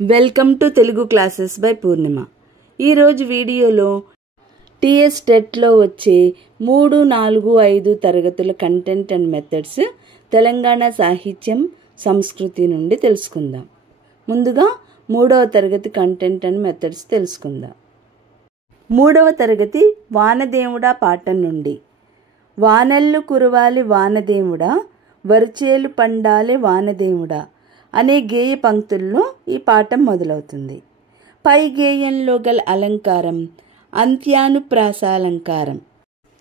Welcome to Telugu classes by Purnima. ఈరోజు వీడియోలో TS టెట్లో వచ్చే 3, 4, 5 తరగతుల కంటెంట్ అండ్ మెథడ్స్ తెలంగాణ సాహిత్యం సంస్కృతి నుండి తెలుసుకుందాం. ముందుగా 3వ తరగతి కంటెంట్ అండ్ మెథడ్స్ తెలుసుకుందాం. 3వ తరగతి వానదేవుడా పాఠం నుండి వానల్లు కురవాలి వానదేవుడా, వరిచేలు పండాలే వానదేవుడా అనే గేయ పంక్తుల్లో ఈ పాఠం మొదలవుతుంది. పై గేయంలో గల అలంకారం అంత్యానుప్రాసాలంకారం.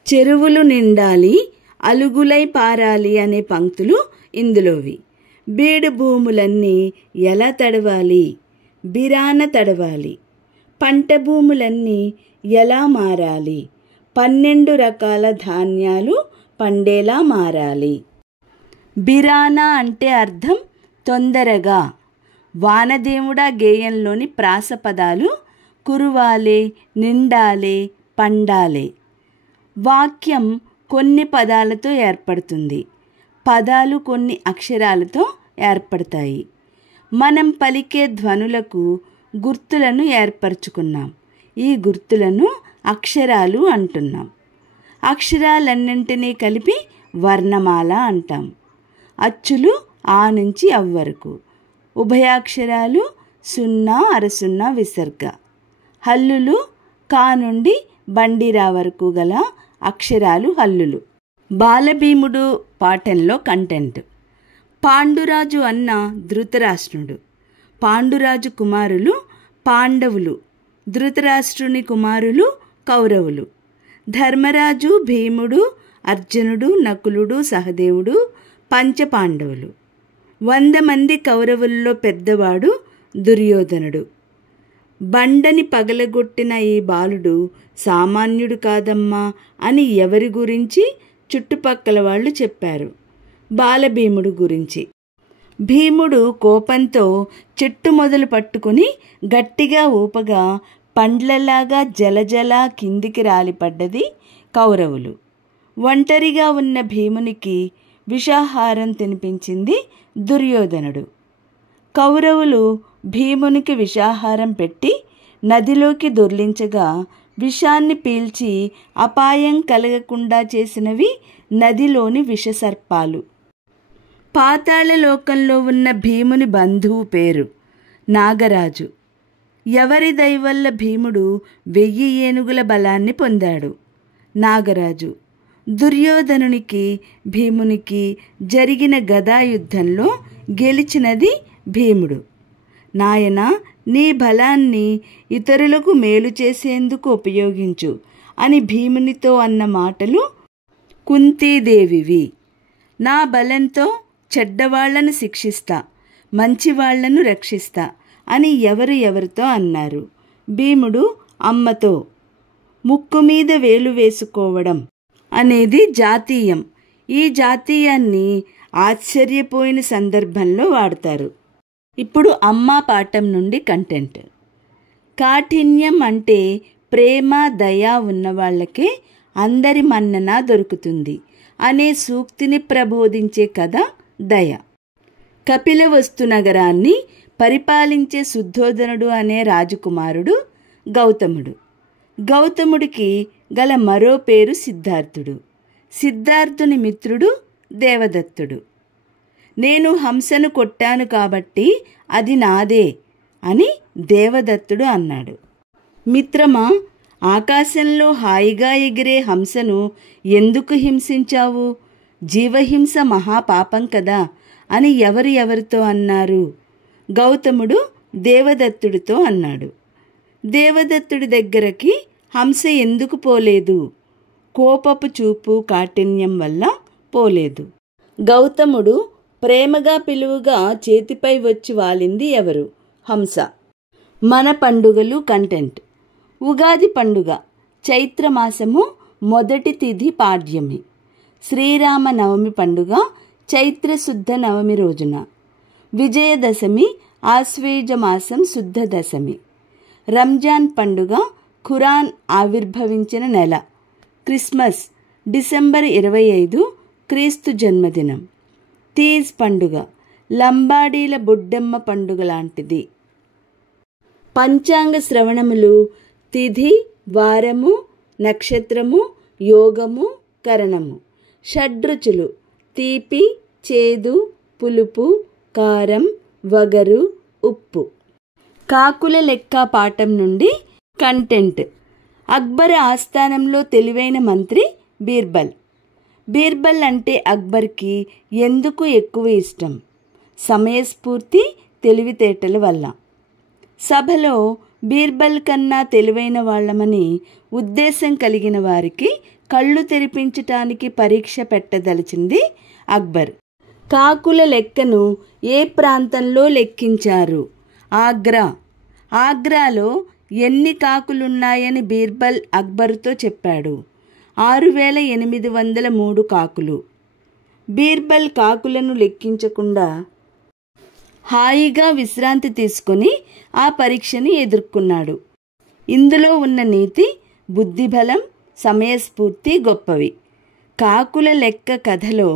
చెరువులు నిండాలి అలుగులై పారాలి అనే పంక్తులు ఇందులోవి. బీడు భూములన్నీ ఎలా తడవాలి, బిరాన తడవాలి. పంట భూములన్నీ ఎలా మారాలి, 12 రకాల ధాన్యాలు పండేలా మారాలి. బిరానా అంటే అర్థం తొందరగా. వానదేవుడా గేయంలోని ప్రాస పదాలు కురువాలే, నిండాలే, పండాలే. వాక్యం కొన్ని పదాలతో ఏర్పడుతుంది. పదాలు కొన్ని అక్షరాలతో ఏర్పడతాయి. మనం పలికే ధ్వనులకు గుర్తులను ఏర్పరచుకున్నాం. ఈ గుర్తులను అక్షరాలు అంటున్నాం. అక్షరాలన్నింటినీ కలిపి వర్ణమాల అంటాం. అచ్చులు ఆ నుంచి అవ్ వరకు, ఉభయాక్షరాలు 0, అరసున్నా విసర్గ. హల్లులు కా నుండి బండిరా వరకు గల అక్షరాలు హల్లులు. బాలభీముడు పాఠంలో కంటెంట్. పాండురాజు అన్న ధృతరాష్ట్రుడు. పాండురాజు కుమారులు పాండవులు, ధృతరాష్ట్రుని కుమారులు కౌరవులు. ధర్మరాజు, భీముడు, అర్జునుడు, నకులుడు, సహదేవుడు పంచపాండవులు. 100 మంది కౌరవుల్లో పెద్దవాడు దుర్యోధనుడు. బండని పగలగొట్టిన ఈ బాలుడు సామాన్యుడు కాదమ్మా అని ఎవరి గురించి చుట్టుపక్కల వాళ్ళు చెప్పారు? బాలభీముడు గురించి. భీముడు కోపంతో చెట్టు మొదలు పట్టుకుని గట్టిగా ఊపగా పండ్లలాగా జలజల కిందికి రాలిపడ్డది కౌరవులు. ఒంటరిగా ఉన్న భీమునికి విషాహారం తినిపించింది దుర్యోధనుడు. కౌరవులు భీమునికి విషాహారం పెట్టి నదిలోకి దొర్లించగా విషాన్ని పీల్చి అపాయం కలగకుండా చేసినవి నదిలోని విషసర్పాలు. పాతాళలోకంలో ఉన్న భీముని బంధువు పేరు నాగరాజు. ఎవరి దయవల్ల భీముడు 1000 ఏనుగుల బలాన్ని పొందాడు? నాగరాజు. దుర్యోధనునికి భీమునికి జరిగిన గదాయుద్ధంలో గెలిచినది భీముడు. నాయనా, నీ బలాన్ని ఇతరులకు మేలు చేసేందుకు ఉపయోగించు అని భీమునితో అన్న మాటలు కుంతీదేవివి. నా బలంతో చెడ్డవాళ్లను శిక్షిస్తా, మంచివాళ్లను రక్షిస్తా అని ఎవరితో అన్నారు? భీముడు అమ్మతో. ముక్కు మీద వేలు వేసుకోవడం అనేది జాతీయం. ఈ జాతీయాన్ని ఆశ్చర్యపోయిన సందర్భంలో వాడతారు. ఇప్పుడు అమ్మా పాఠం నుండి కంటెంట్. కాఠిన్యం అంటే ప్రేమ, దయ ఉన్నవాళ్లకే అందరి మన్నన దొరుకుతుంది అనే సూక్తిని ప్రబోధించే కథ దయ. కపిలవస్తు నగరాన్ని పరిపాలించే శుద్ధోదనుడు అనే రాజకుమారుడు గౌతముడు. గౌతముడికి గల మరో పేరు సిద్ధార్థుడు. సిద్ధార్థుని మిత్రుడు దేవదత్తుడు. నేను హంసను కొట్టాను కాబట్టి అది నాదే అని దేవదత్తుడు అన్నాడు. మిత్రమా, ఆకాశంలో హాయిగా ఎగిరే హంసను ఎందుకు హింసించావు? జీవహింస మహాపాపం కదా అని ఎవరితో అన్నారు? గౌతముడు దేవదత్తుడితో అన్నాడు. దేవదత్తుడి దగ్గరకి హంస ఎందుకు పోలేదు? కోపపు చూపు, కాఠిన్యం వల్ల పోలేదు. గౌతముడు ప్రేమగా పిలువుగా చేతిపై వచ్చి వాలింది ఎవరు? హంస. మన పండుగలు కంటెంట్. ఉగాది పండుగ చైత్రమాసము మొదటి తిథి పాడ్యమి. శ్రీరామ నవమి పండుగ చైత్రశుద్ధ నవమి రోజున. విజయదశమి ఆశ్వేజ మాసం శుద్ధ దశమి. రంజాన్ పండుగ ఖురాన్ ఆవిర్భవించిన నెల. క్రిస్మస్ డిసెంబర్ 25 క్రీస్తు జన్మదినం. తీజ్ పండుగ లంబాడీల బొడ్డెమ్మ పండుగ లాంటిది. పంచాంగ శ్రవణములు తిథి, వారము, నక్షత్రము, యోగము, కరణము. షడ్రుచులు తీపి, చేదు, పులుపు, కారం, వగరు, ఉప్పు. కాకుల లెక్క పాఠం నుండి కంటెంట్. అక్బర్ ఆస్థానంలో తెలివైన మంత్రి బీర్బల్. బీర్బల్ అంటే అక్బర్కి ఎందుకు ఎక్కువ ఇష్టం? సమయస్ఫూర్తి, తెలివితేటల వల్ల. సభలో బీర్బల్ కన్నా తెలివైన వాళ్ళమని ఉద్దేశం కలిగిన వారికి కళ్ళు తెరిపించటానికి పరీక్ష పెట్టదలిచింది అక్బర్. కాకుల లెక్కను ఏ ప్రాంతంలో లెక్కించారు? ఆగ్రా. ఆగ్రాలో ఎన్ని కాకులున్నాయని బీర్బల్ అక్బర్తో చెప్పాడు. 6803 కాకులు. బీర్బల్ కాకులను లెక్కించకుండా హాయిగా విశ్రాంతి తీసుకొని ఆ పరీక్షని ఎదుర్కొన్నాడు. ఇందులో ఉన్న నీతి, బుద్ధిబలం, సమయస్ఫూర్తి గొప్పవి. కాకుల లెక్క కథలో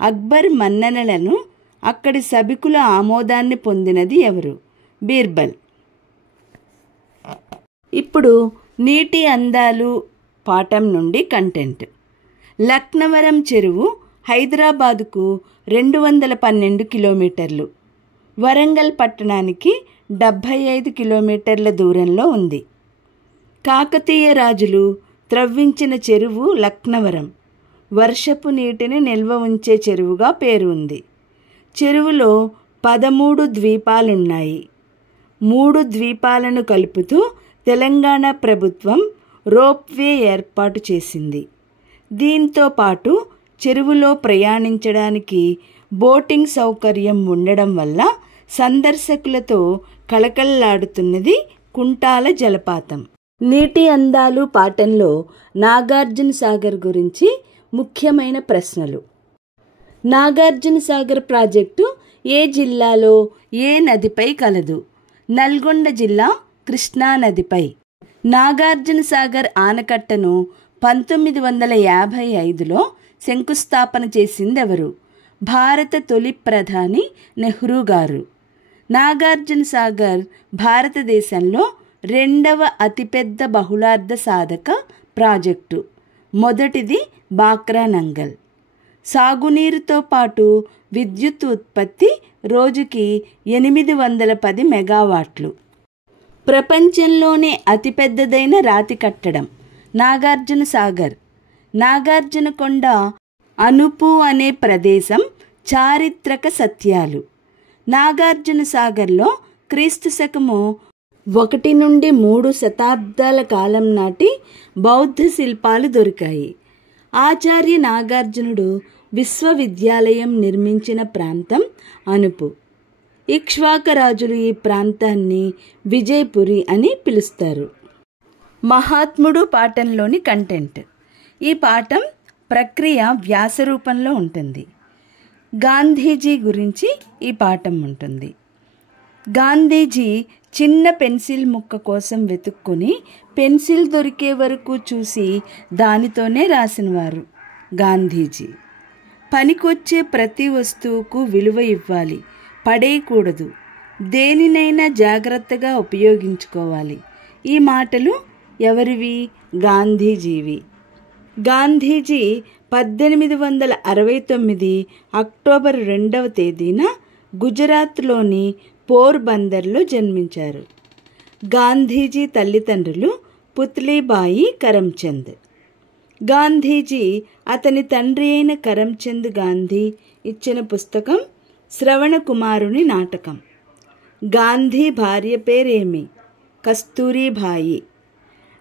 అక్బర్ మన్ననలను, అక్కడి సభికుల ఆమోదాన్ని పొందినది ఎవరు? బీర్బల్. ఇప్పుడు నీటి అందాలు పాఠం నుండి కంటెంట్. లక్నవరం చెరువు హైదరాబాదుకు 212 కిలోమీటర్లు, వరంగల్ పట్టణానికి 75 కిలోమీటర్ల దూరంలో ఉంది. కాకతీయ రాజులు త్రవ్వించిన చెరువు లక్నవరం. వర్షపు నీటిని నిల్వ ఉంచే చెరువుగా పేరు ఉంది. చెరువులో 13 ద్వీపాలున్నాయి. 3 ద్వీపాలను కలుపుతూ తెలంగాణ ప్రభుత్వం రోప్వే ఏర్పాటు చేసింది. దీంతో పాటు చెరువులో ప్రయాణించడానికి బోటింగ్ సౌకర్యం ఉండడం వల్ల సందర్శకులతో కళకళలాడుతున్నది కుంటాల జలపాతం. నీటి అందాలు పాఠంలో నాగార్జున సాగర్ గురించి ముఖ్యమైన ప్రశ్నలు. నాగార్జున సాగర్ ప్రాజెక్టు ఏ జిల్లాలో, ఏ నదిపై కలదు? నల్గొండ జిల్లా, కృష్ణా నదిపై. నాగార్జున సాగర్ ఆనకట్టను 1955లో శంకుస్థాపన చేసిందెవరు? భారత తొలి ప్రధాని నెహ్రూ గారు. నాగార్జున సాగర్ భారతదేశంలో 2వ అతిపెద్ద బహుళార్థ సాధక ప్రాజెక్టు. మొదటిది బాక్రా నంగల్. సాగునీరుతో పాటు విద్యుత్ ఉత్పత్తి రోజుకి 810 మెగావాట్లు. ప్రపంచంలోనే అతిపెద్దదైన రాతి కట్టడం నాగార్జున సాగర్. నాగార్జునకొండ అనుపు అనే ప్రదేశం. చారిత్రక సత్యాలు. నాగార్జున సాగర్లో క్రీస్తు శకము 1 నుండి 3 శతాబ్దాల కాలం నాటి బౌద్ధ శిల్పాలు దొరికాయి. ఆచార్య నాగార్జునుడు విశ్వవిద్యాలయం నిర్మించిన ప్రాంతం అనుపు. ఇక్ష్వాక రాజులు ఈ ప్రాంతాన్ని విజయపురి అని పిలుస్తారు. మహాత్ముడు పాఠంలోని కంటెంట్. ఈ పాఠం ప్రక్రియ వ్యాస రూపంలో ఉంటుంది. గాంధీజీ గురించి ఈ పాఠం ఉంటుంది. గాంధీజీ చిన్న పెన్సిల్ ముక్క కోసం వెతుక్కొని పెన్సిల్ దొరికే వరకు చూసి దానితోనే రాసినవారు గాంధీజీ. పనికొచ్చే ప్రతి వస్తువుకు విలువ ఇవ్వాలి, పడేయకూడదు. దేనినైనా జాగ్రత్తగా ఉపయోగించుకోవాలి. ఈ మాటలు ఎవరివి? గాంధీజీవి. గాంధీజీ 1869 అక్టోబర్ 2వ తేదీన గుజరాత్లోని పోర్బందర్లో జన్మించారు. గాంధీజీ తల్లిదండ్రులు పుత్లీబాయి, కరమ్చంద్. గాంధీజీ అతని తండ్రి అయిన కరమ్చంద్ గాంధీ ఇచ్చిన పుస్తకం శ్రవణ కుమారుని నాటకం. గాంధీ భార్య పేరేమి? కస్తూరిబాయి.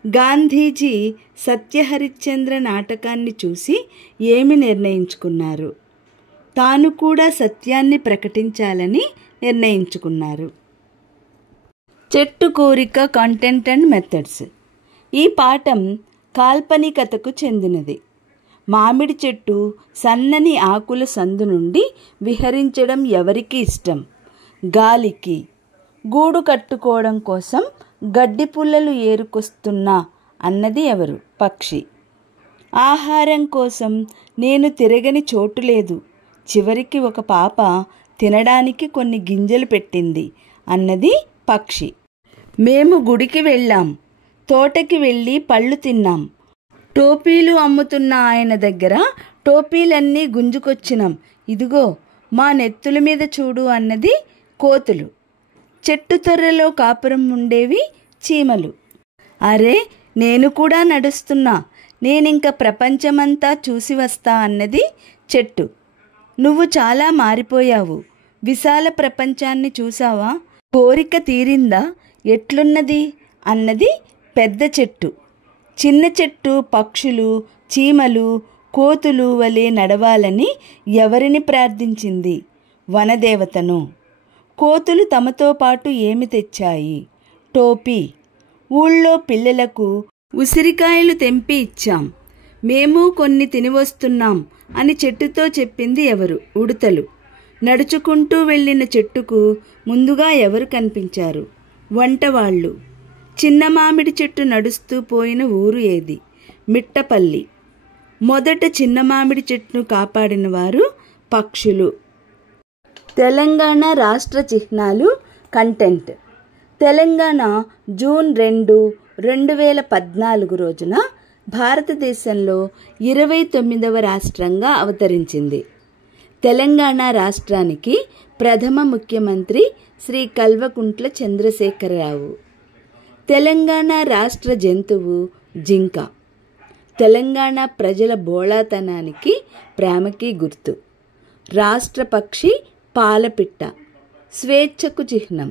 గాంధీజీ సత్యహరిశ్చంద్ర నాటకాన్ని చూసి ఏమి నిర్ణయించుకున్నారు? తాను కూడా సత్యాన్ని ప్రకటించాలని నిర్ణయించుకున్నారు. చెట్టు కోరిక కంటెంట్ అండ్ మెథడ్స్. ఈ పాఠం కాల్పనికతకు చెందినది. మామిడి చెట్టు సన్నని ఆకుల సందు నుండి విహరించడం ఎవరికి ఇష్టం? గాలికి. గూడు కట్టుకోవడం కోసం గడ్డి పుల్లలు ఏరుకొస్తున్నా అన్నది ఎవరు? పక్షి. ఆహారం కోసం నేను తిరగని చోటు లేదు, చివరికి ఒక పాప తినడానికి కొన్ని గింజలు పెట్టింది అన్నది పక్షి. మేము గుడికి వెళ్ళాం, తోటకి వెళ్ళి పళ్ళు తిన్నాం, టోపీలు అమ్ముతున్న ఆయన దగ్గర టోపీలన్నీ గుంజుకొచ్చినాం, ఇదిగో మా నెత్తుల మీద చూడు అన్నది కోతులు, చెట్టు తొర్రలో కాపురం ఉండేవి చీమలు. అరే నేను కూడా నడుస్తున్నా, నేనింక ప్రపంచమంతా చూసి వస్తా అన్నది చెట్టు. నువ్వు చాలా మారిపోయావు, విశాల ప్రపంచాన్ని చూసావా, కోరిక తీరిందా, ఎట్లున్నది అన్నది పెద్ద చెట్టు. చిన్న చెట్టు పక్షులు, చీమలు, కోతులు వలె నడవాలని ఎవరిని ప్రార్థించింది? వనదేవతను. కోతులు తమతో పాటు ఏమి తెచ్చాయి? టోపీ. ఊళ్ళో పిల్లలకు ఉసిరికాయలు తెంపి ఇచ్చాం, మేము కొన్ని తినివస్తున్నాం అని చెట్టుతో చెప్పింది ఎవరు? ఉడతలు. నడుచుకుంటూ వెళ్ళిన చెట్టుకు ముందుగా ఎవరు కనిపించారు? వంటవాళ్ళు. చిన్న మామిడి చెట్టు నడుస్తూ పోయిన ఊరు ఏది? మిట్టపల్లి. మొదట చిన్న మామిడి చెట్టును కాపాడిన వారు పక్షులు. తెలంగాణ రాష్ట్ర చిహ్నాలు. కంటెంట్. తెలంగాణ జూన్ 2, 2014 రోజున భారతదేశంలో 29వ రాష్ట్రంగా అవతరించింది. తెలంగాణ రాష్ట్రానికి ప్రథమ ముఖ్యమంత్రి శ్రీ కల్వకుంట్ల చంద్రశేఖరరావు. తెలంగాణ రాష్ట్ర జంతువు జింక. తెలంగాణ ప్రజల బోళాతనానికి ప్రేమకి గుర్తు. రాష్ట్ర పక్షి పాలపిట్ట, స్వేచ్ఛకు చిహ్నం.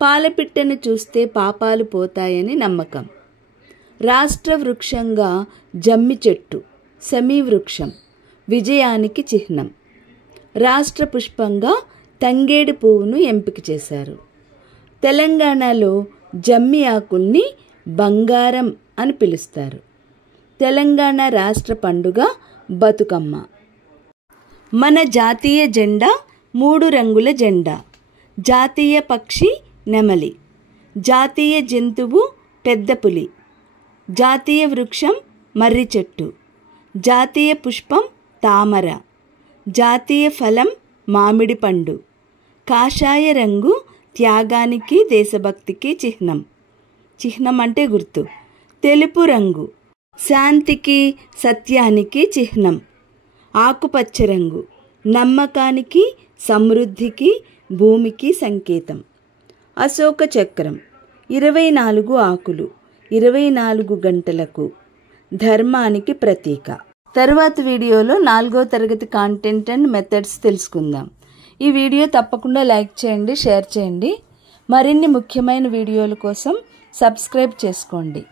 పాలపిట్టను చూస్తే పాపాలు పోతాయని నమ్మకం. రాష్ట్ర వృక్షంగా జమ్మి చెట్టు, సమీ వృక్షం, విజయానికి చిహ్నం. రాష్ట్ర పుష్పంగా తంగేడు పువ్వును ఎంపిక చేశారు. తెలంగాణలో జమ్మి ఆకుల్ని బంగారం అని పిలుస్తారు. తెలంగాణ రాష్ట్ర పండుగ బతుకమ్మ. మన జాతీయ జెండా 3 రంగుల జెండా. జాతీయ పక్షి నెమలి. జాతీయ జంతువు పెద్ద పులి. జాతీయ వృక్షం మర్రి చెట్టు. జాతీయ పుష్పం తామర. జాతీయ ఫలం మామిడి పండు. కాషాయ రంగు త్యాగానికి దేశభక్తికి చిహ్నం. చిహ్నం అంటే గుర్తు. తెలుపు రంగు శాంతికి సత్యానికి చిహ్నం. ఆకుపచ్చ రంగు నమ్మకానికి సమృద్ధికి భూమికి సంకేతం. అశోక చక్రం 24 ఆకులు 24 గంటలకు ధర్మానికి ప్రతీక. తర్వాత వీడియోలో 4వ తరగతి కాంటెంట్ అండ్ మెథడ్స్ తెలుసుకుందాం. ఈ వీడియో తప్పకుండా లైక్ చేయండి, షేర్ చేయండి. మరిన్ని ముఖ్యమైన వీడియోల కోసం సబ్స్క్రైబ్ చేసుకోండి.